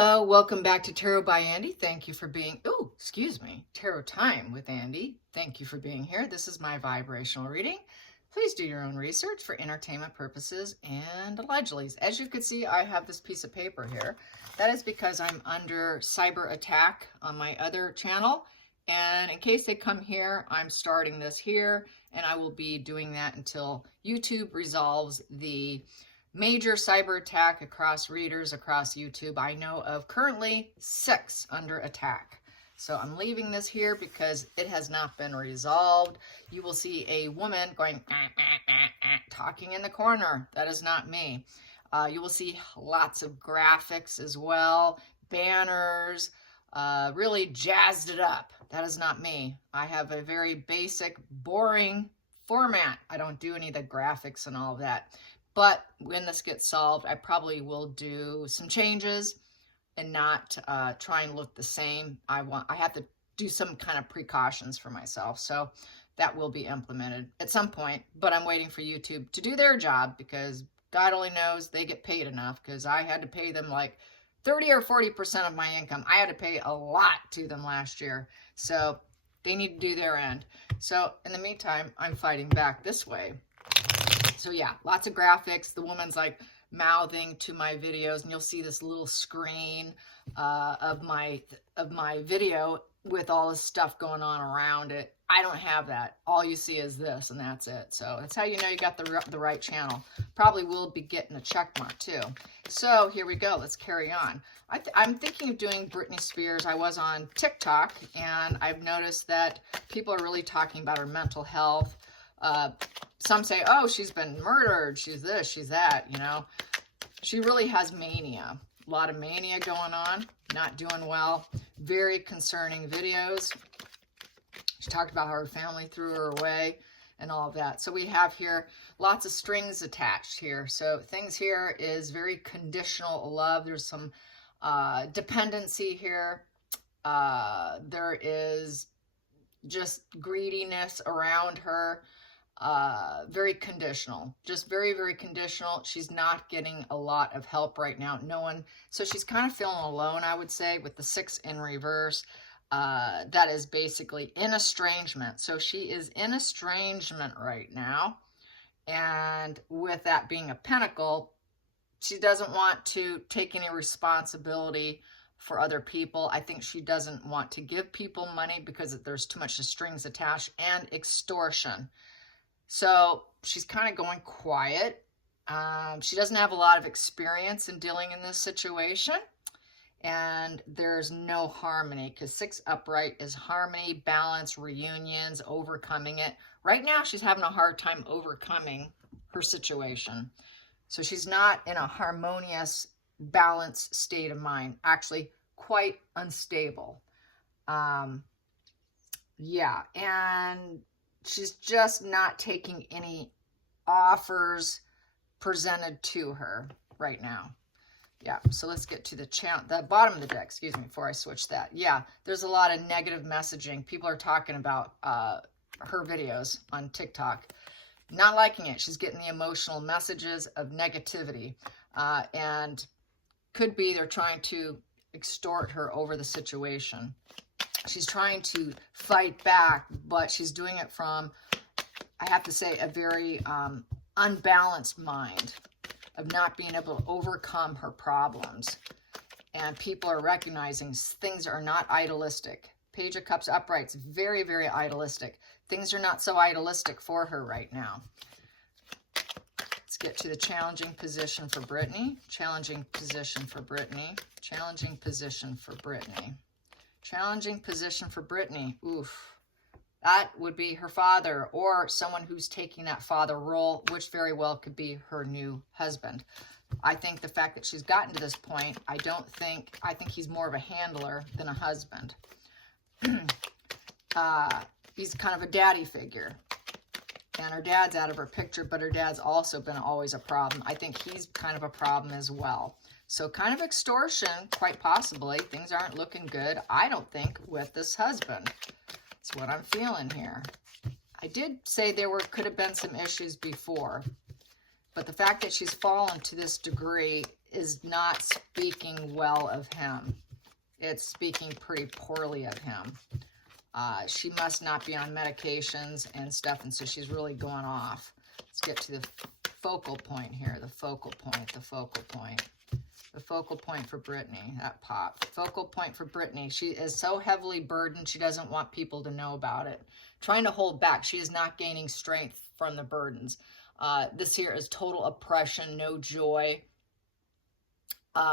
Hello, welcome back to Tarot by Andy. Thank you for being, Tarot Time with Andy. Thank you for being here. This is my vibrational reading. Please do your own research for entertainment purposes and allegedly. As you can see, I have this piece of paper here. That is because I'm under cyber attack on my other channel. And in case they come here, I'm starting this here, and I will be doing that until YouTube resolves the major cyber attack across readers across YouTube. I know of currently 6 under attack. So I'm leaving this here because it has not been resolved. You will see a woman going talking in the corner. That is not me. You will see lots of graphics as well, banners, really jazzed it up. That is not me. I have a very basic, boring format. I don't do any of the graphics and all of that. But when this gets solved, I probably will do some changes and not try and look the same. I have to do some kind of precautions for myself. So that will be implemented at some point. But I'm waiting for YouTube to do their job because God only knows they get paid enough, because I had to pay them like 30 or 40% of my income. I had to pay a lot to them last year. So they need to do their end. So in the meantime, I'm fighting back this way. So yeah, lots of graphics. The woman's like mouthing to my videos, and you'll see this little screen of my video with all this stuff going on around it. I don't have that. All you see is this, and that's it. So that's how you know you got the right channel. Probably will be getting a check mark too. So here we go. Let's carry on. I'm thinking of doing Britney Spears. I was on Tic Toc, and I've noticed that people are really talking about her mental health. Some say, oh, she's been murdered, she's this, she's that, you know. She really has mania. A lot of mania going on, not doing well. Very concerning videos. She talked about how her family threw her away and all of that. So we have here lots of strings attached here. So things here is very conditional love. There's some dependency here. There is just greediness around her. Very conditional, just very, very conditional. She's not getting a lot of help right now. No one, so she's kind of feeling alone, I would say, with the 6 in reverse. That is basically in estrangement. So she is in estrangement right now. And with that being a pentacle, she doesn't want to take any responsibility for other people. I think she doesn't want to give people money because there's too much strings attached, and extortion. So she's kind of going quiet. She doesn't have a lot of experience in dealing in this situation. And there's no harmony, because 6 upright is harmony, balance, reunions, overcoming it. Right now, she's having a hard time overcoming her situation. So she's not in a harmonious, balanced state of mind. Actually, quite unstable. Yeah, and she's just not taking any offers presented to her right now. Yeah, so let's get to the bottom of the deck, excuse me, before I switch that. Yeah, there's a lot of negative messaging. People are talking about her videos on TikTok. Not liking it. She's getting the emotional messages of negativity. And could be they're trying to extort her over the situation. She's trying to fight back, but she's doing it from, I have to say, a very unbalanced mind of not being able to overcome her problems. And people are recognizing things are not idealistic. Page of Cups upright's very, very idealistic. Things are not so idealistic for her right now. Let's get to the challenging position for Brittany. Challenging position for Brittany. Challenging position for Brittany. Challenging position for Brittany. Oof. That would be her father, or someone who's taking that father role, which very well could be her new husband. I think the fact that she's gotten to this point, I think he's more of a handler than a husband. He's kind of a daddy figure. And her dad's out of her picture, but her dad's also been always a problem. I think he's kind of a problem as well. So kind of extortion, quite possibly. Things aren't looking good, I don't think, with this husband. That's what I'm feeling here. I did say could have been some issues before, but the fact that she's fallen to this degree is not speaking well of him. It's speaking pretty poorly of him. She must not be on medications and stuff, and so she's really going off. Let's get to the focal point here. The focal point, the focal point. The focal point for Brittany, that pop. Focal point for Brittany. She is so heavily burdened, she doesn't want people to know about it. Trying to hold back. She is not gaining strength from the burdens. This here is total oppression, no joy.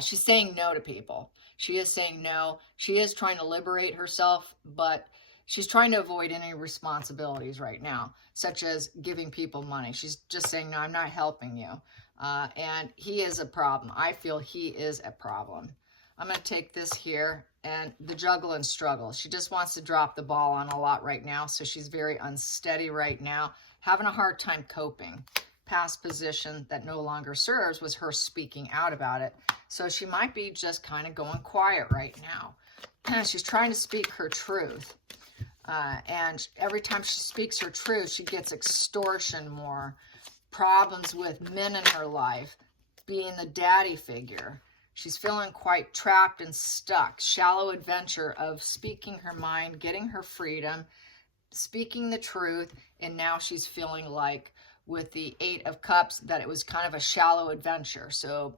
She's saying no to people. She is saying no. She is trying to liberate herself, but she's trying to avoid any responsibilities right now, such as giving people money. She's just saying, no, I'm not helping you. And he is a problem. I feel he is a problem. I'm going to take this here and the juggle and struggle. She just wants to drop the ball on a lot right now, so she's very unsteady right now, having a hard time coping. Past position that no longer serves was her speaking out about it. So she might be just kind of going quiet right now. She's trying to speak her truth. And every time she speaks her truth, she gets extortion more. Problems with men in her life, being the daddy figure. She's feeling quite trapped and stuck. Shallow adventure of speaking her mind, getting her freedom, speaking the truth, and now she's feeling like with the 8 of Cups that it was kind of a shallow adventure. So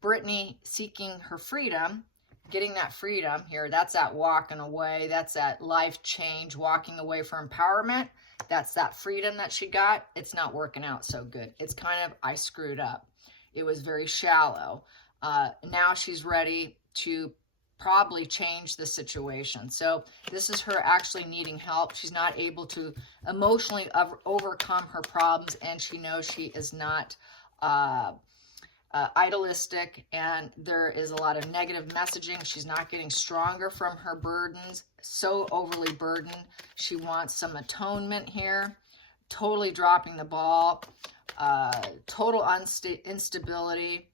Brittany seeking her freedom, getting that freedom here, that's that walking away, that's that life change, walking away for empowerment. That's that freedom that she got. It's not working out so good. It's kind of, I screwed up. It was very shallow. Now she's ready to probably change the situation. So this is her actually needing help. She's not able to emotionally overcome her problems, and she knows she is not idealistic, and there is a lot of negative messaging. She's not getting stronger from her burdens, so overly burdened. She wants some atonement here, totally dropping the ball, total instability,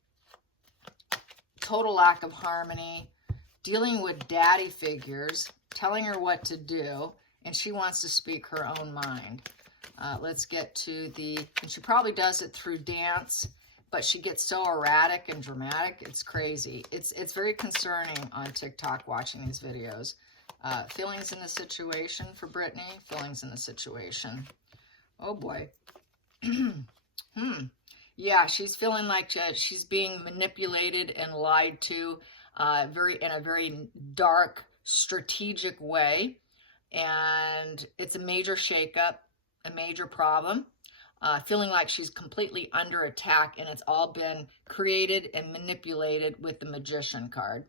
total lack of harmony, dealing with daddy figures, telling her what to do, and she wants to speak her own mind. Let's get to and she probably does it through dance, but she gets so erratic and dramatic. It's crazy. It's very concerning on TikTok watching these videos. Feelings in the situation for Brittany. Feelings in the situation. Oh boy. Yeah, she's feeling like she's being manipulated and lied to in a very dark, strategic way. And it's a major shakeup, a major problem. Feeling like she's completely under attack, and it's all been created and manipulated with the Magician card.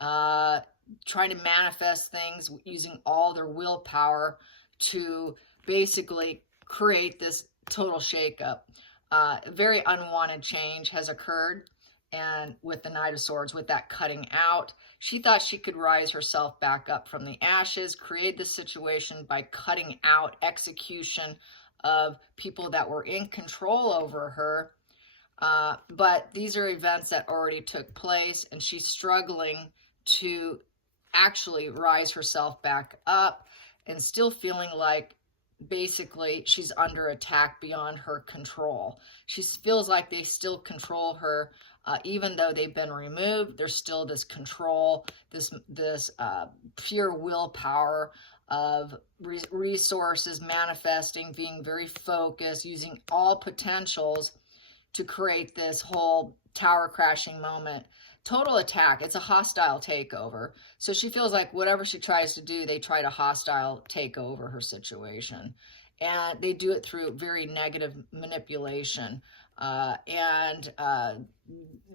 Trying to manifest things using all their willpower to basically create this total shakeup. Very unwanted change has occurred, and with the Knight of Swords, with that cutting out, she thought she could rise herself back up from the ashes, create the situation by cutting out execution of people that were in control over her. But these are events that already took place, and she's struggling to actually rise herself back up and still feeling like basically she's under attack beyond her control. She feels like they still control her. Even though they've been removed, there's still this control, this pure willpower of resources manifesting, being very focused, using all potentials to create this whole tower crashing moment. Total attack. It's a hostile takeover. So she feels like whatever she tries to do, they try to hostile take over her situation. And they do it through very negative manipulation. And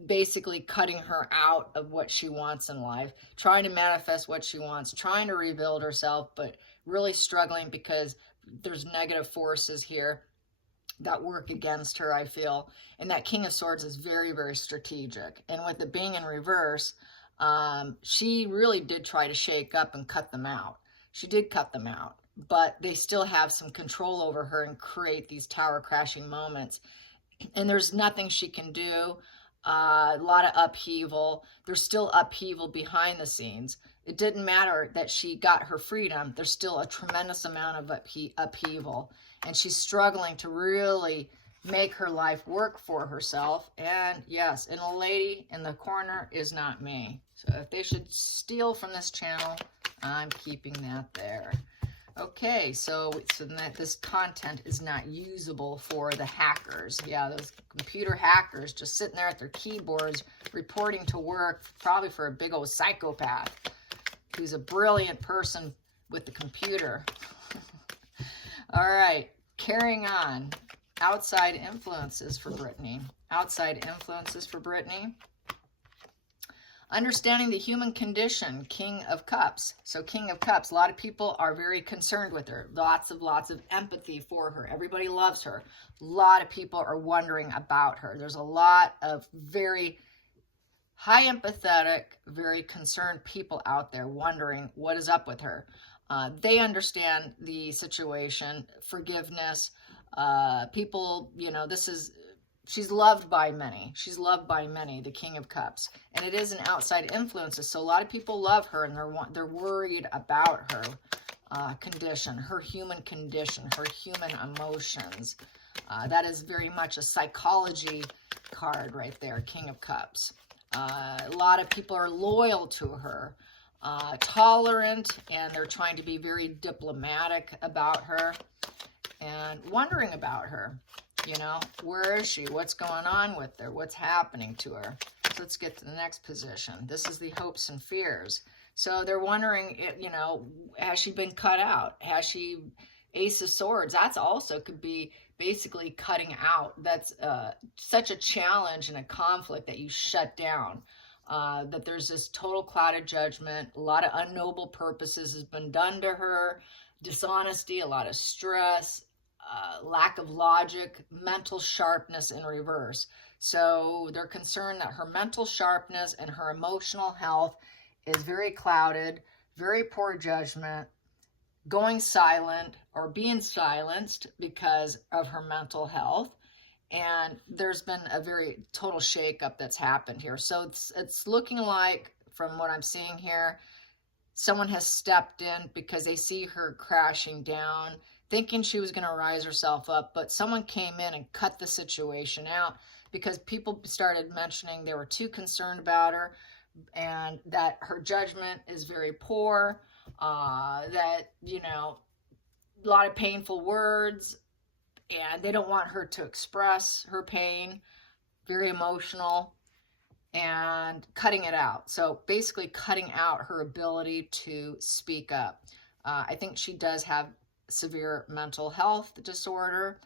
basically cutting her out of what she wants in life, trying to manifest what she wants, trying to rebuild herself, but really struggling because there's negative forces here that work against her, I feel. And that King of Swords is very, very strategic. And with it being in reverse, she really did try to shake up and cut them out. She did cut them out, but they still have some control over her and create these tower crashing moments. And there's nothing she can do. A lot of upheaval. There's still upheaval behind the scenes. It didn't matter that she got her freedom. There's still a tremendous amount of upheaval. And she's struggling to really make her life work for herself. And yes, and a lady in the corner is not me. So if they should steal from this channel, I'm keeping that there. Okay, so that this content is not usable for the hackers. Yeah, those computer hackers just sitting there at their keyboards reporting to work, probably for a big old psychopath who's a brilliant person with the computer. All right, carrying on. Outside influences for Brittany. Outside influences for Brittany. Understanding the human condition, King of Cups. So King of Cups, a lot of people are very concerned with her. Lots of empathy for her. Everybody loves her. A lot of people are wondering about her. There's a lot of very high empathetic, very concerned people out there wondering what is up with her. They understand the situation, forgiveness. People, you know, she's loved by many. She's loved by many, the King of Cups. And it is an outside influence. So a lot of people love her and they're worried about her condition, her human condition, her human emotions. That is very much a psychology card right there, King of Cups. A lot of people are loyal to her, tolerant, and they're trying to be very diplomatic about her and wondering about her. You know, where is she? What's going on with her? What's happening to her? So let's get to the next position. This is the hopes and fears. So they're wondering, you know, has she been cut out? Has she, Ace of Swords? That's also could be basically cutting out. That's such a challenge and a conflict that you shut down. That there's this total clouded judgment. A lot of unnoble purposes has been done to her. Dishonesty, a lot of stress. Lack of logic, mental sharpness in reverse. So they're concerned that her mental sharpness and her emotional health is very clouded, very poor judgment, going silent or being silenced because of her mental health. And there's been a very total shakeup that's happened here. So it's looking like, from what I'm seeing here, someone has stepped in because they see her crashing down, thinking she was going to rise herself up, but someone came in and cut the situation out because people started mentioning they were too concerned about her and that her judgment is very poor, that, you know, a lot of painful words, and they don't want her to express her pain, very emotional, and cutting it out. So basically cutting out her ability to speak up. I think she does have severe mental health disorder,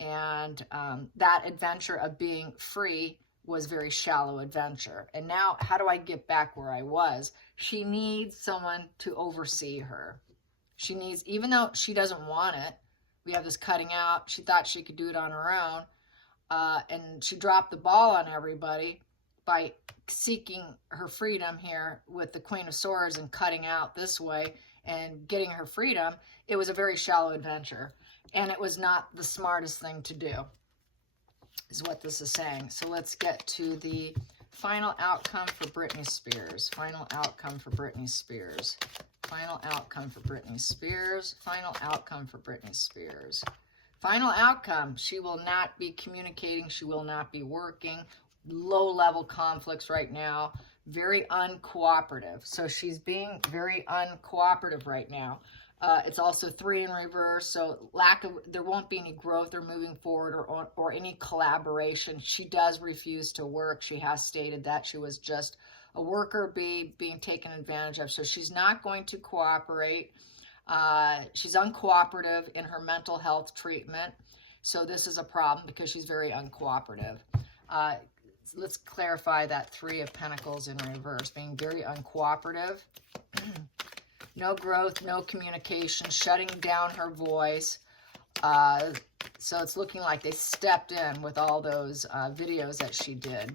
and that adventure of being free was very shallow adventure. And now, how do I get back where I was? She needs someone to oversee her. She needs, even though she doesn't want it, we have this cutting out. She thought she could do it on her own, and she dropped the ball on everybody by seeking her freedom here with the Queen of Swords and cutting out this way and getting her freedom. It was a very shallow adventure, and it was not the smartest thing to do, is what this is saying. So let's get to the final outcome for Britney Spears. Final outcome for Britney Spears. Final outcome for Britney Spears. Final outcome for Britney Spears. Final outcome, she will not be communicating. She will not be working. Low-level conflicts right now. Very uncooperative. So she's being very uncooperative right now. It's also 3 in reverse, so there won't be any growth or moving forward or any collaboration. She does refuse to work. She has stated that she was just a worker bee being taken advantage of. So she's not going to cooperate. She's uncooperative in her mental health treatment. So this is a problem because she's very uncooperative. Let's clarify that 3 of Pentacles in reverse, being very uncooperative. No growth, no communication, shutting down her voice. So it's looking like they stepped in with all those videos that she did,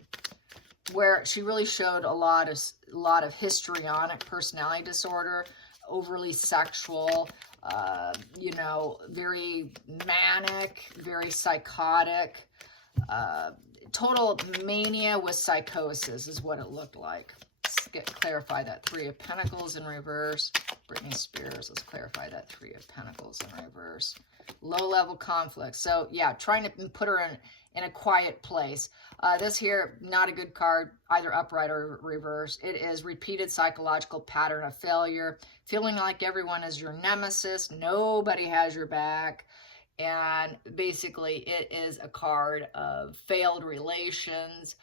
where she really showed a lot of histrionic personality disorder, overly sexual, you know, very manic, very psychotic, total mania with psychosis is what it looked like. Let's clarify that 3 of Pentacles in reverse. Britney Spears, let's clarify that 3 of Pentacles in reverse. Low-level conflict. So yeah, trying to put her in a quiet place. This here, not a good card, either upright or reverse. It is repeated psychological pattern of failure, feeling like everyone is your nemesis, nobody has your back. And basically it is a card of failed relations.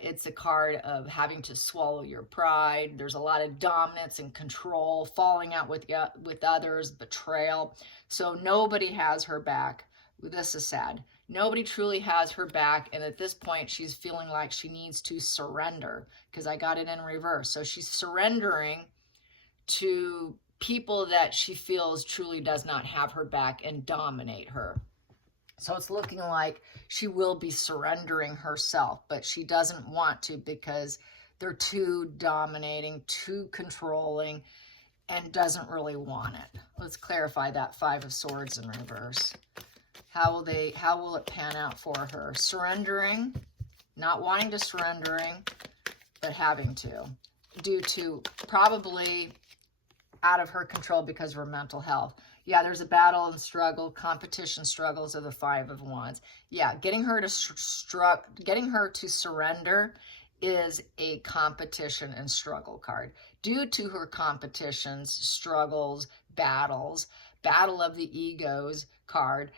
It's a card of having to swallow your pride. There's a lot of dominance and control, falling out with others, betrayal. So nobody has her back. This is sad. Nobody truly has her back, and at this point she's feeling like she needs to surrender, because I got it in reverse. So she's surrendering to people that she feels truly does not have her back and dominate her. So it's looking like she will be surrendering herself, but she doesn't want to because they're too dominating, too controlling, and doesn't really want it. Let's clarify that Five of Swords in reverse. How will it pan out for her? Surrendering, not wanting to surrendering, but having to, due to probably out of her control because of her mental health. Yeah, there's a battle and struggle, competition struggles of the Five of Wands. Yeah, getting her to surrender is a competition and struggle card. Due to her competitions, struggles, battles, battle of the egos card,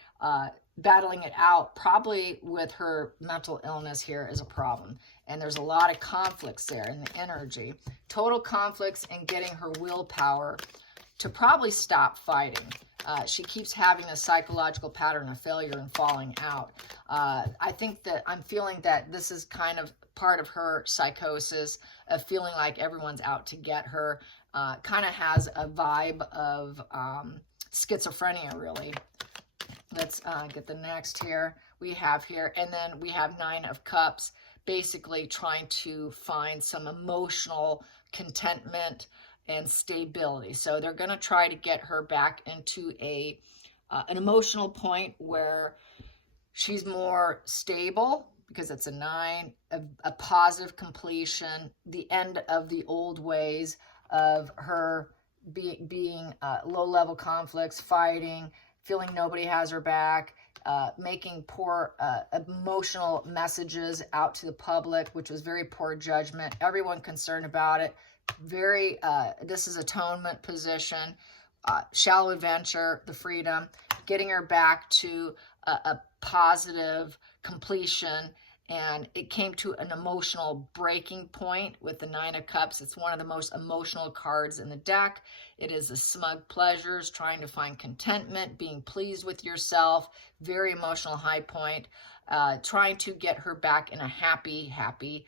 battling it out, probably with her mental illness here is a problem. And there's a lot of conflicts there in the energy. Total conflicts in getting her willpower to probably stop fighting. She keeps having a psychological pattern of failure and falling out. I think that I'm feeling that this is kind of part of her psychosis of feeling like everyone's out to get her. Kind of has a vibe of schizophrenia, really. Let's get the next here. We have here, and then we have Nine of Cups, basically trying to find some emotional contentment and stability. So they're going to try to get her back into an emotional point where she's more stable, because it's a 9, a positive completion, the end of the old ways of her being low-level conflicts, fighting, feeling nobody has her back, making poor emotional messages out to the public, which was very poor judgment. Everyone concerned about it. Very, this is atonement position, shallow adventure, the freedom, getting her back to a positive completion. And it came to an emotional breaking point with the Nine of Cups. It's one of the most emotional cards in the deck. It is the smug pleasures, trying to find contentment, being pleased with yourself, very emotional high point, trying to get her back in a happy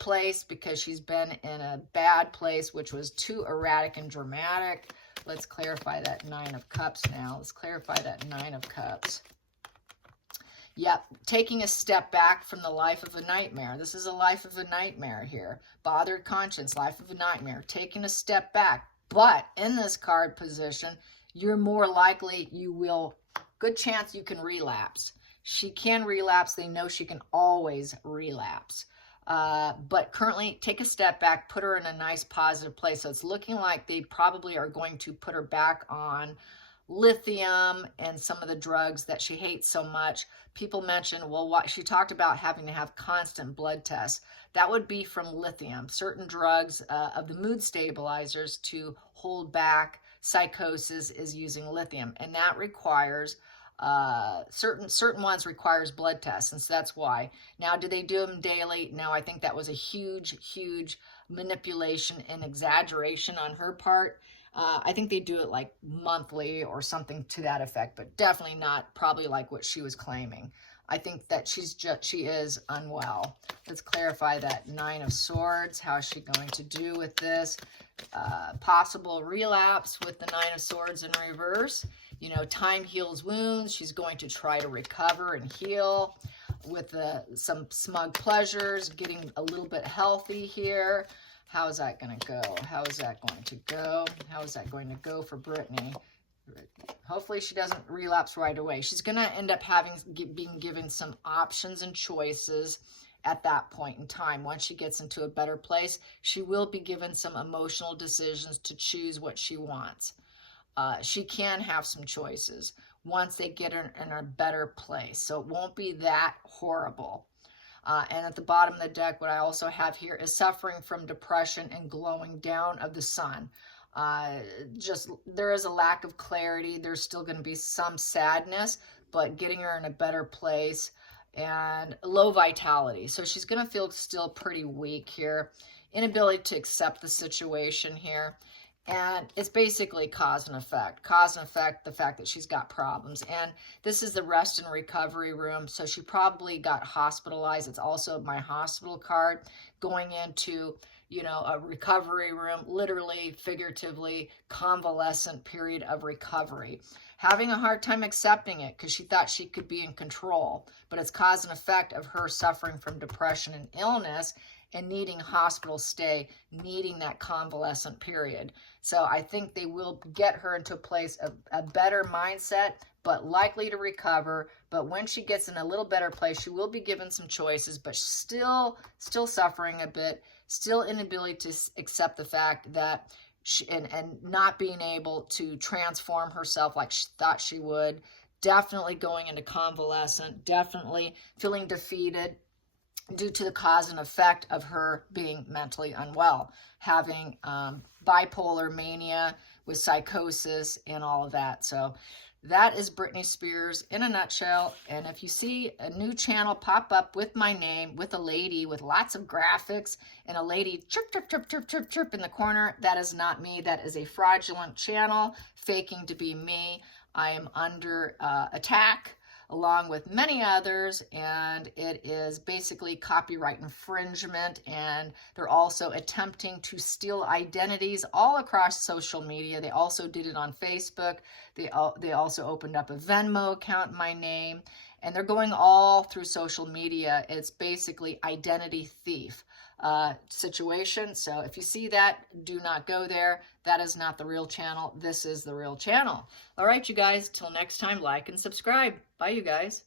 place, because she's been in a bad place, which was too erratic and dramatic. Let's clarify that Nine of Cups now. Let's clarify that Nine of Cups. Yep, taking a step back from the life of a nightmare. This is a life of a nightmare here. Bothered conscience, life of a nightmare. Taking a step back. But in this card position, you're more likely good chance you can relapse. She can relapse. They know she can always relapse. But currently, take a step back, put her in a nice positive place. So it's looking like they probably are going to put her back on lithium and some of the drugs that she hates so much. People mentioned, well, what she talked about having to have constant blood tests. That would be from lithium, certain drugs of the mood stabilizers to hold back psychosis is using lithium, and that requires certain ones requires blood tests, and so that's why. Now, do they do them daily? No, I think that was a huge manipulation and exaggeration on her part. I think they do it like monthly or something to that effect, but definitely not probably like what she was claiming. I think that she is unwell. Let's clarify that Nine of Swords. How is she going to do with this? Possible relapse with the Nine of Swords in reverse. You know, time heals wounds. She's going to try to recover and heal with some smug pleasures, getting a little bit healthy here. How is that going to go? How is that going to go? How is that going to go for Brittany? Hopefully she doesn't relapse right away. She's going to end up being given some options and choices at that point in time. Once she gets into a better place, she will be given some emotional decisions to choose what she wants. She can have some choices. once they get in a better place. So it won't be that horrible. And at the bottom of the deck, what I also have here is suffering from depression and glowing down of the sun. Just there is a lack of clarity. There's still going to be some sadness, but getting her in a better place, and low vitality. So she's going to feel still pretty weak here. Inability to accept the situation here. And it's basically cause and effect. Cause and effect, the fact that she's got problems. And this is the rest and recovery room. So she probably got hospitalized. It's also my hospital card going into, you know, a recovery room, literally, figuratively, convalescent period of recovery. Having a hard time accepting it because she thought she could be in control. But it's cause and effect of her suffering from depression and illness and needing hospital stay, needing that convalescent period. So I think they will get her into a place of a better mindset, but likely to recover. But when she gets in a little better place, she will be given some choices, but still suffering a bit, still inability to accept the fact that she, and not being able to transform herself like she thought she would, definitely going into convalescent, definitely feeling defeated, due to the cause and effect of her being mentally unwell, having bipolar mania with psychosis and all of that. So that is Britney Spears in a nutshell. And if you see a new channel pop up with my name, with a lady with lots of graphics and a lady chirp, chirp, chirp, chirp, chirp, chirp in the corner, that is not me. That is a fraudulent channel faking to be me. I am under attack, along with many others, and it is basically copyright infringement, and they're also attempting to steal identities all across social media. They also did it on Facebook. They also opened up a Venmo account in my name, and they're going all through social media. It's basically identity thief situation. So if you see that, do not go there. That is not the real channel. This is the real channel. All right, you guys, till next time, like and subscribe. Bye, you guys.